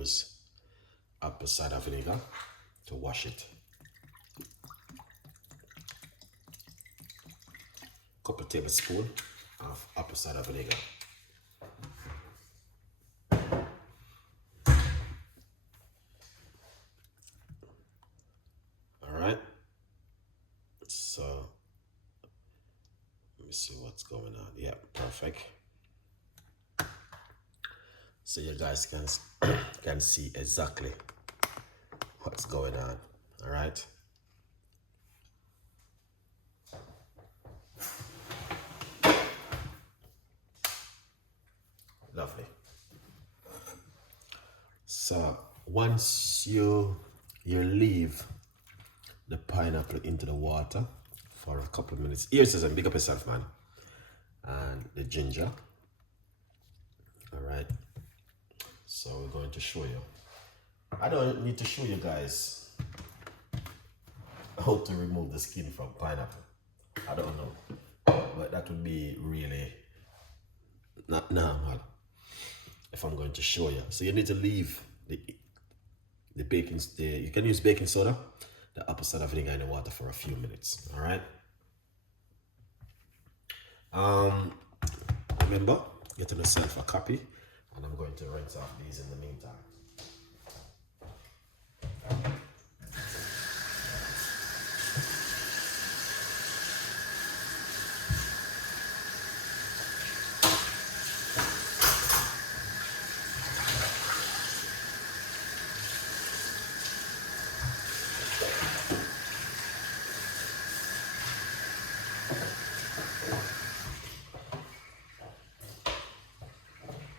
use apple cider vinegar to wash it. Couple tablespoons of apple cider vinegar. Alright, so let me see what's going on. Yeah, perfect. So you guys can see exactly what's going on. Alright. Lovely. So once you leave the pineapple into the water for a couple of minutes. Here, Susan, big up yourself, man. And the ginger. All right. So we're going to show you. I don't need to show you guys how to remove the skin from pineapple. I don't know, but that would be really not normal if I'm going to show you. So you need to leave the baking. You can use baking soda, the apple cider vinegar in the water for a few minutes. All right. Remember, getting yourself a copy, and I'm going to rinse off these in the meantime.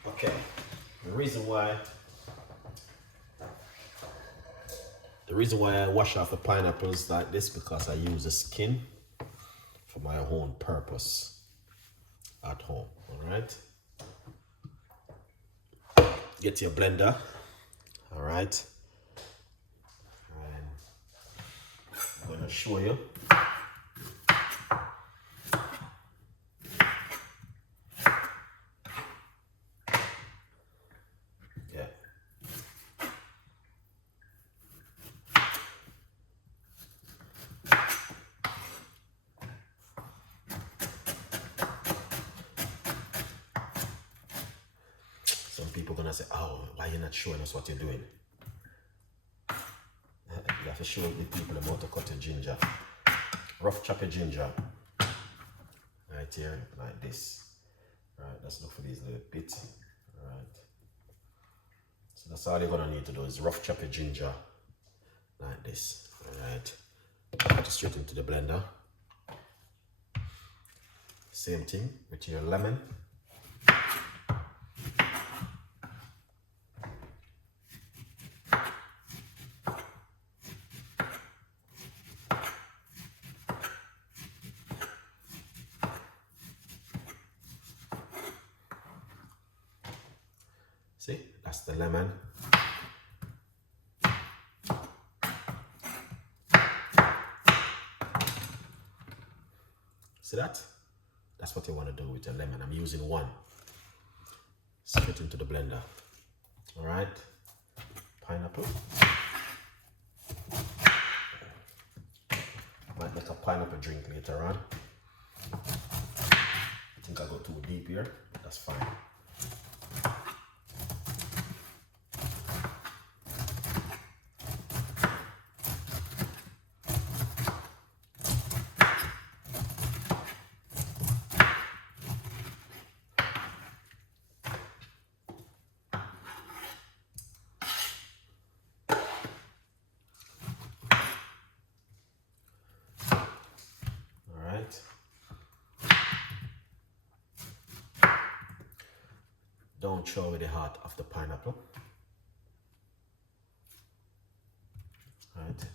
Okay, the reason why I wash off the pineapples like this, because I use the skin for my own purpose at home. All right, get your blender. All right, and I'm going to show you. Some people gonna say, "Oh, why you not showing us what you're doing?" You have to show the people how to cut your ginger. Rough chop your ginger. Right here, like this. Alright, let's look for these little bits. Alright. So that's all you're gonna need to do is rough chop your ginger like this. Alright. Put it straight into the blender. Same thing with your lemon. See, that's the lemon. See that? That's what you want to do with your lemon. I'm using one. Straight into the blender. All right. Pineapple. Might make a pineapple drink later on. I think I go too deep here. That's fine. Don't throw away the heart of the pineapple. Right.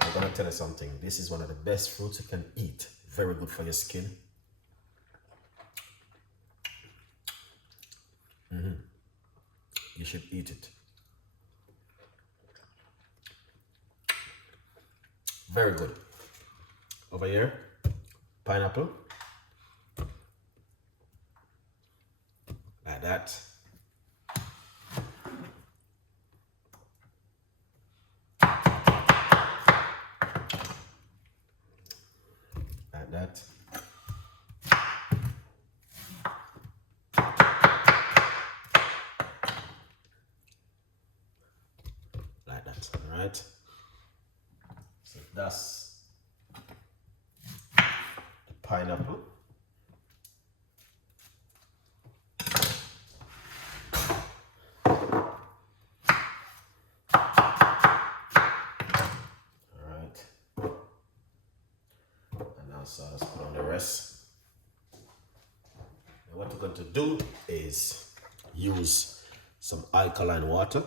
I'm gonna tell you something. This is one of the best fruits you can eat. Very good for your skin. You should eat it. Very good. Over here, pineapple. that. Like that. Like that, all right? So that's the pineapple. So let's put on the rest. And what we're going to do is use some alkaline water.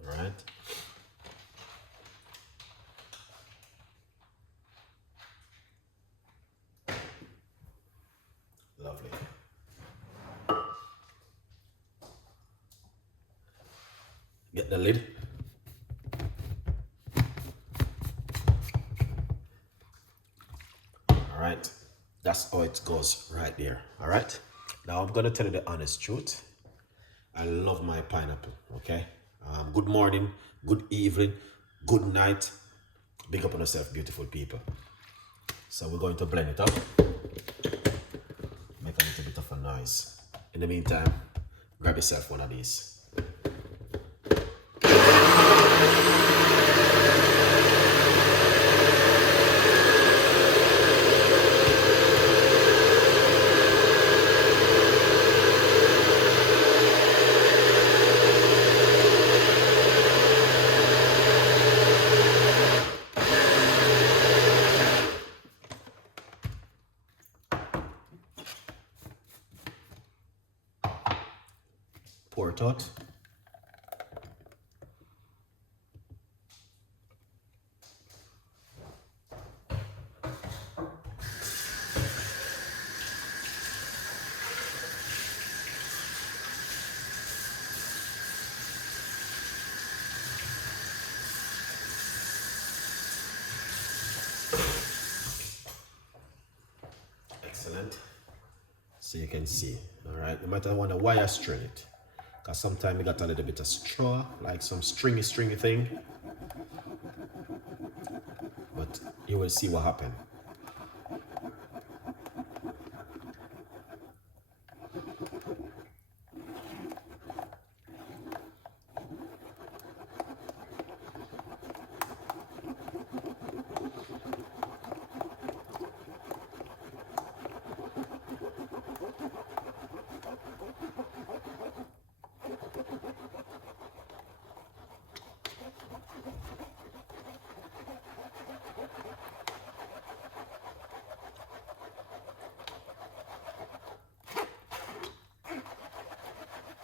All right. Lovely. Get the lid. Right, that's how it goes right there. All right, now I'm gonna tell you the honest truth. I love my pineapple. Okay, good morning, good evening, good night. Big up on yourself, beautiful people. So we're going to blend it up, make a little bit of a noise. In the meantime, grab yourself one of these. Pour it out. Excellent. So you can see, all right, you might want to wire string it, because sometimes you got a little bit of straw, like some stringy thing, but you will see what happened.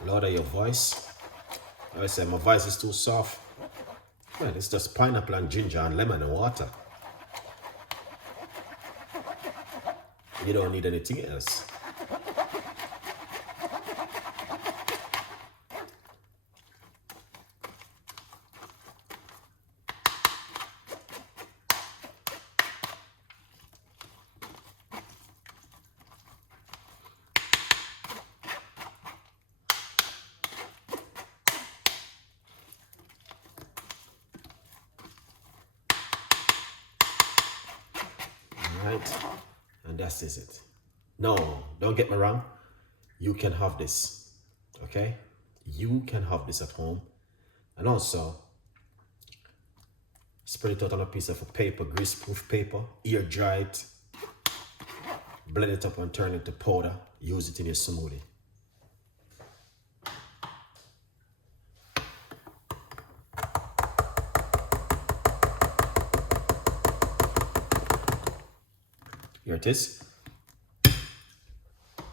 Lower your voice. I say my voice is too soft. Well, it's just pineapple and ginger and lemon and water. You don't need anything else. Right, and that is it. No, don't get me wrong, you can have this, okay? You can have this at home, and also spread it out on a piece of paper, grease-proof paper, air dry it, blend it up and turn it to powder, use it in your smoothie. Here it is.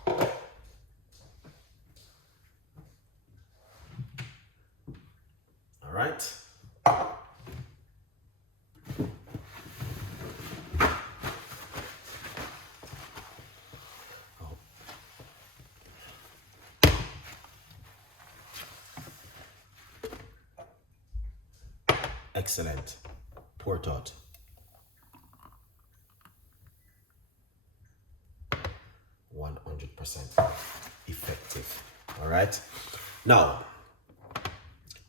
All right. Oh. Excellent. Pour it out. 100% effective. All right. Now,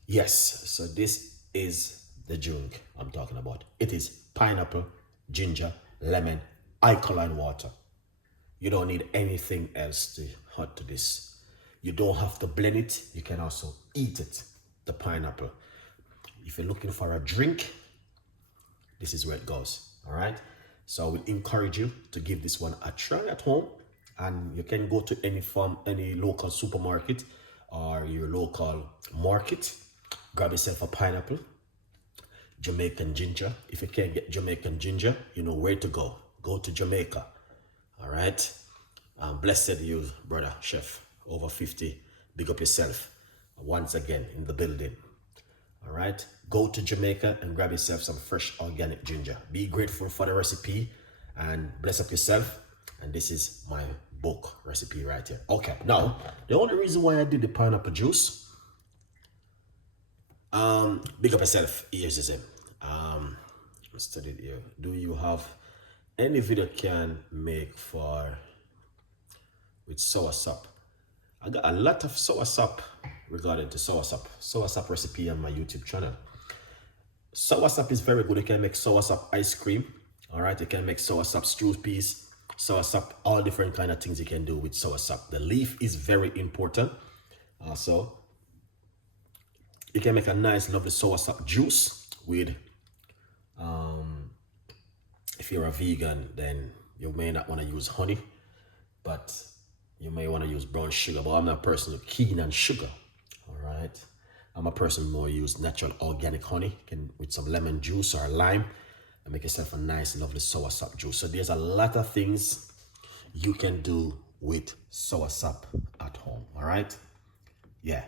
yes, so this is the drink I'm talking about. It is pineapple, ginger, lemon, alkaline water. You don't need anything else to add to this. You don't have to blend it. You can also eat it, the pineapple. If you're looking for a drink, this is where it goes. All right. So I would encourage you to give this one a try at home. And you can go to any local supermarket or your local market. Grab yourself a pineapple, Jamaican ginger. If you can't get Jamaican ginger, you know where to go. Go to Jamaica. All right. Blessed you, brother chef. Over 50. Big up yourself. Once again in the building. All right. Go to Jamaica and grab yourself some fresh organic ginger. Be grateful for the recipe and bless up yourself. And this is my book recipe right here. Okay. Now, the only reason why I did the pineapple juice. Big up yourself. Here's his name. Let's study it here. Do you have any video can make with soursop? I got a lot of soursop regarding to soursop recipe on my YouTube channel. Soursop is very good. You can make soursop ice cream. All right, you can make soursop stew peas, soursop, all different kind of things you can do with soursop. The leaf is very important. Also, you can make a nice, lovely soursop juice with. If you're a vegan, then you may not want to use honey, but you may want to use brown sugar. But I'm not a person who's keen on sugar. All right, I'm a person who more use natural organic honey, with some lemon juice or lime, and make yourself a nice, lovely soursop juice. So there's a lot of things you can do with soursop at home. All right, yeah.